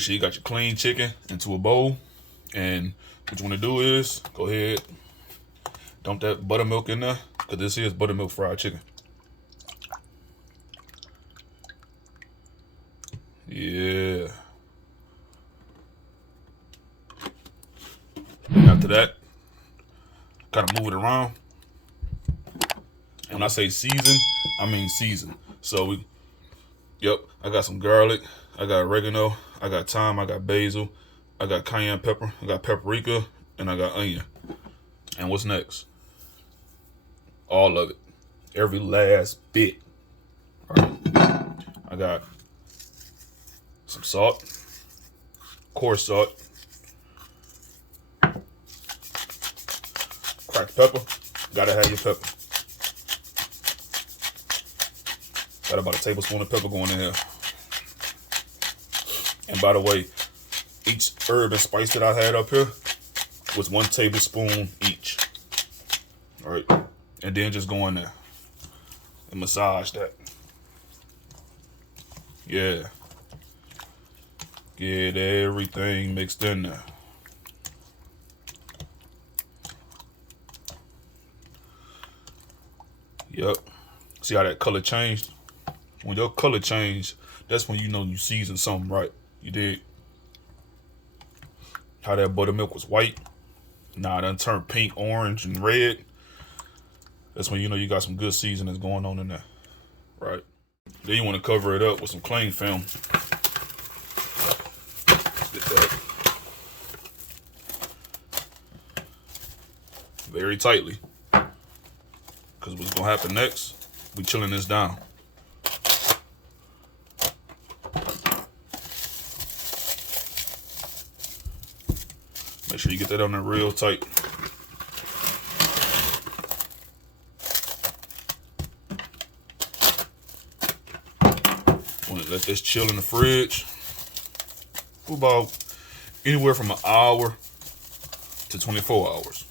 make sure you got your clean chicken into a bowl. And what you want to do is go ahead, dump that buttermilk in there, because this is buttermilk fried chicken. Yeah. And after that, kind of move it around. And when I say season, I mean season. So I got some garlic, I got oregano, I got thyme, I got basil, I got cayenne pepper, I got paprika, and I got onion. And what's next? All of it. Every last bit. All right. I got some salt, coarse salt, cracked pepper. Gotta have your pepper. Got about a tablespoon of pepper going in here. And by the way, each herb and spice that I had up here was 1 tablespoon each. All right. And then just go in there and massage that. Yeah. Get everything mixed in there. Yep. See how that color changed? When your color changed, that's when you know you seasoned something right. You did. How that buttermilk was white. Now it done turned pink, orange, and red. That's when you know you got some good seasonings going on in there. Right. Then you want to cover it up with some cling film. Get that very tightly. Because what's going to happen next, we chilling this down. Make sure you get that on there real tight. Want to let this chill in the fridge for about anywhere from an hour to 24 hours.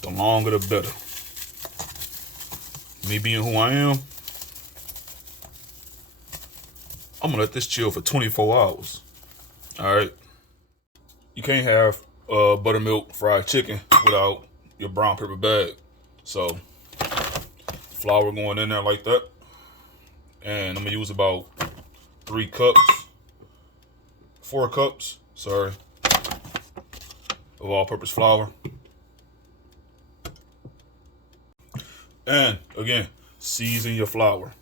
The longer the better. Me being who I am, I'm gonna let this chill for 24 hours. All right. You can't have buttermilk fried chicken without your brown paper bag. So flour going in there like that. And I'm gonna use about 4 cups, sorry, of all-purpose flour. And again, season your flour.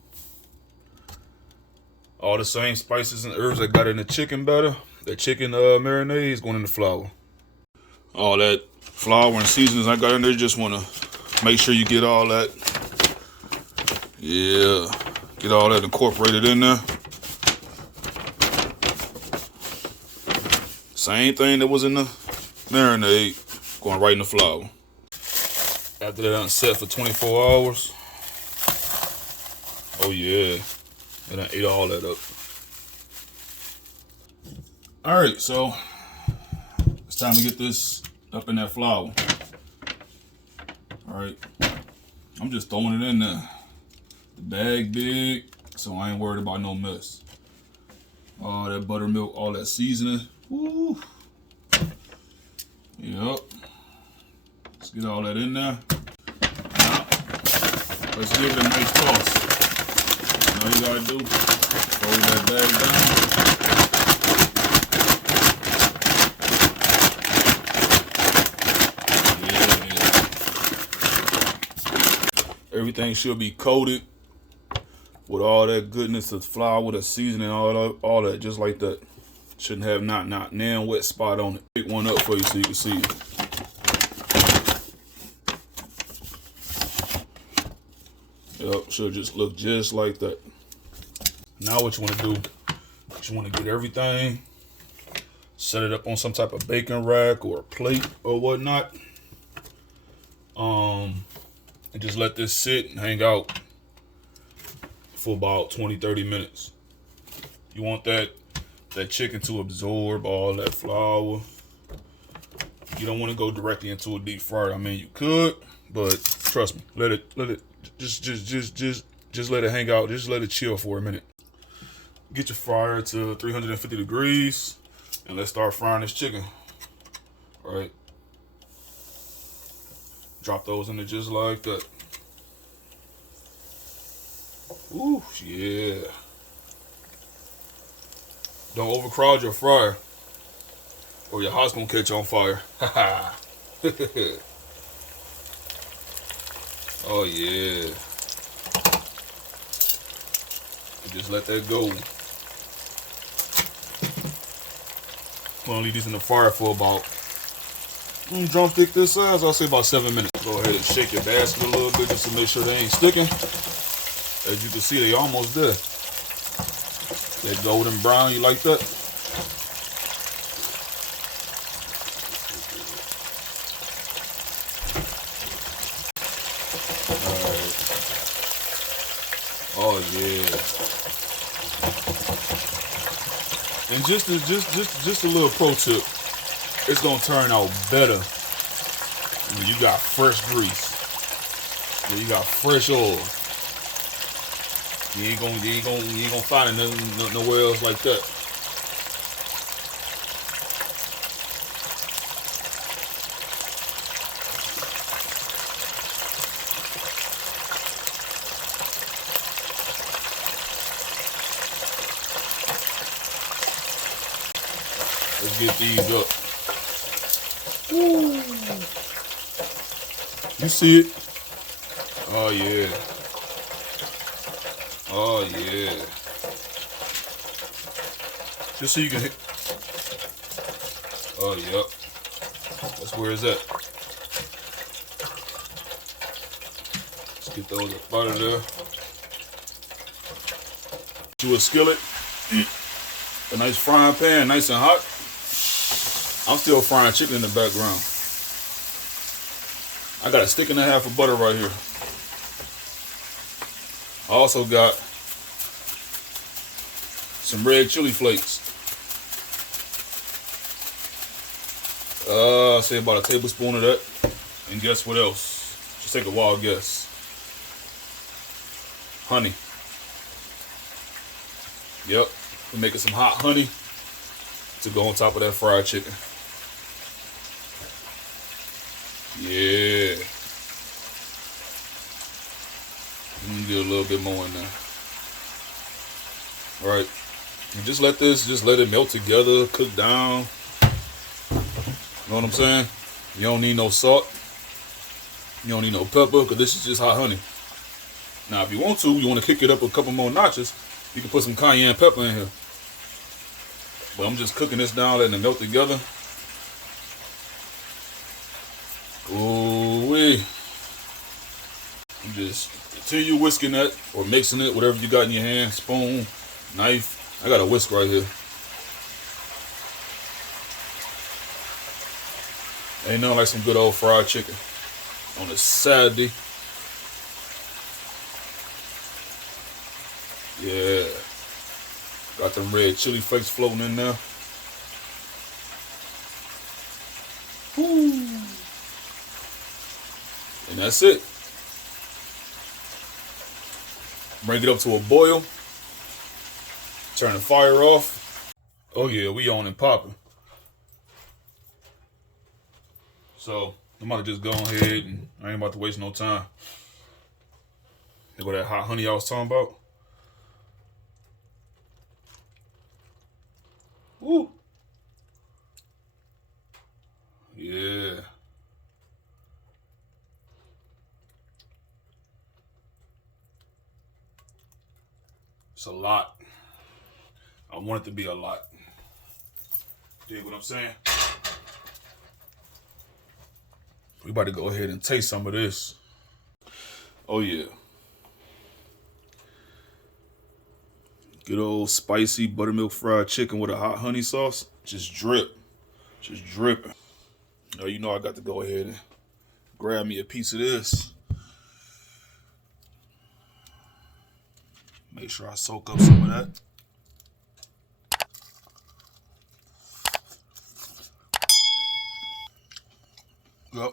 All the same spices and herbs that got in the chicken batter, the chicken marinade is going in the flour. All that flour and seasonings I got in there, just want to make sure you get all that. Yeah, get all that incorporated in there. Same thing that was in the marinade, going right in the flour. After that done set for 24 hours, oh yeah, and I ate all that up. All right, so it's time to get this up in that flour. All right, I'm just throwing it in there. The bag big, so I ain't worried about no mess. All that buttermilk, all that seasoning. Woo. Yep. Let's get all that in there. Now, let's give it a nice toss. All you gotta do, fold that bag down. Yeah. Everything should be coated with all that goodness of flour, the seasoning, all that, just like that. Shouldn't have not nan wet spot on it. Pick one up for you so you can see it. Yep, should just look just like that. Now what you want to do, you want to get everything, set it up on some type of baking rack or a plate or whatnot. And just let this sit and hang out for about 20-30 minutes. You want that chicken to absorb all that flour. You don't want to go directly into a deep fryer. I mean, you could, but trust me, let it just let it hang out. Just let it chill for a minute. Get your fryer to 350 degrees. And let's start frying this chicken. All right. Drop those in there just like that. Ooh, yeah. Don't overcrowd your fryer, or your house gonna catch on fire. Oh yeah. Just let that go. We're gonna leave these in the fire for about drumstick this size. I'll say about 7 minutes. Go ahead and shake your basket a little bit just to make sure they ain't sticking. As you can see, they almost there. That golden brown, you like that? Alright. Oh yeah. And just a little pro tip. It's gonna turn out better when you got fresh grease. When you got fresh oil. You ain't gonna find it nowhere else like that. Let's get these up. Woo. You see it? Oh yeah. Oh yeah. Just so you can hit. Oh yep. That's where it's at. Let's get those up out of there. To a skillet. A nice frying pan, nice and hot. I'm still frying chicken in the background. I got a stick and a half of butter right here. I also got some red chili flakes. Say about a tablespoon of that. And guess what else? Just take a wild guess. Honey. Yep. We're making some hot honey to go on top of that fried chicken. Yeah. Let me get a little bit more in there. All right. And just let it melt together, cook down. You know what I'm saying? You don't need no salt. You don't need no pepper, because this is just hot honey. Now, if you want to kick it up a couple more notches, you can put some cayenne pepper in here. But I'm just cooking this down, letting it melt together. Ooh-wee. You just continue whisking that or mixing it, whatever you got in your hand, spoon, knife. I got a whisk right here. Ain't nothing like some good old fried chicken on a Saturday. Yeah. Got them red chili flakes floating in there. Woo. And that's it. Bring it up to a boil. Turn the fire off. Oh yeah, we on and popping. So I'm about to just go ahead and I ain't about to waste no time. There go that hot honey I was talking about. Woo. Yeah. It's a lot. I want it to be a lot. Dig what I'm saying? We about to go ahead and taste some of this. Oh yeah. Good old spicy buttermilk fried chicken with a hot honey sauce. Just drip. Just dripping. Oh, you know I got to go ahead and grab me a piece of this. Make sure I soak up some of that. Yep.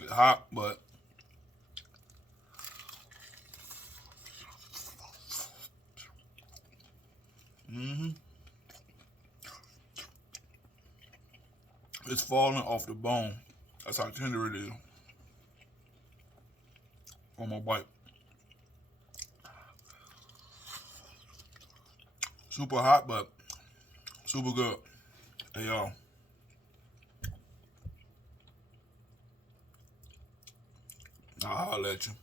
It's hot, but It's falling off the bone. That's how tender it is on my bite. Super hot, but super good. Hey, y'all. I'll holler at you.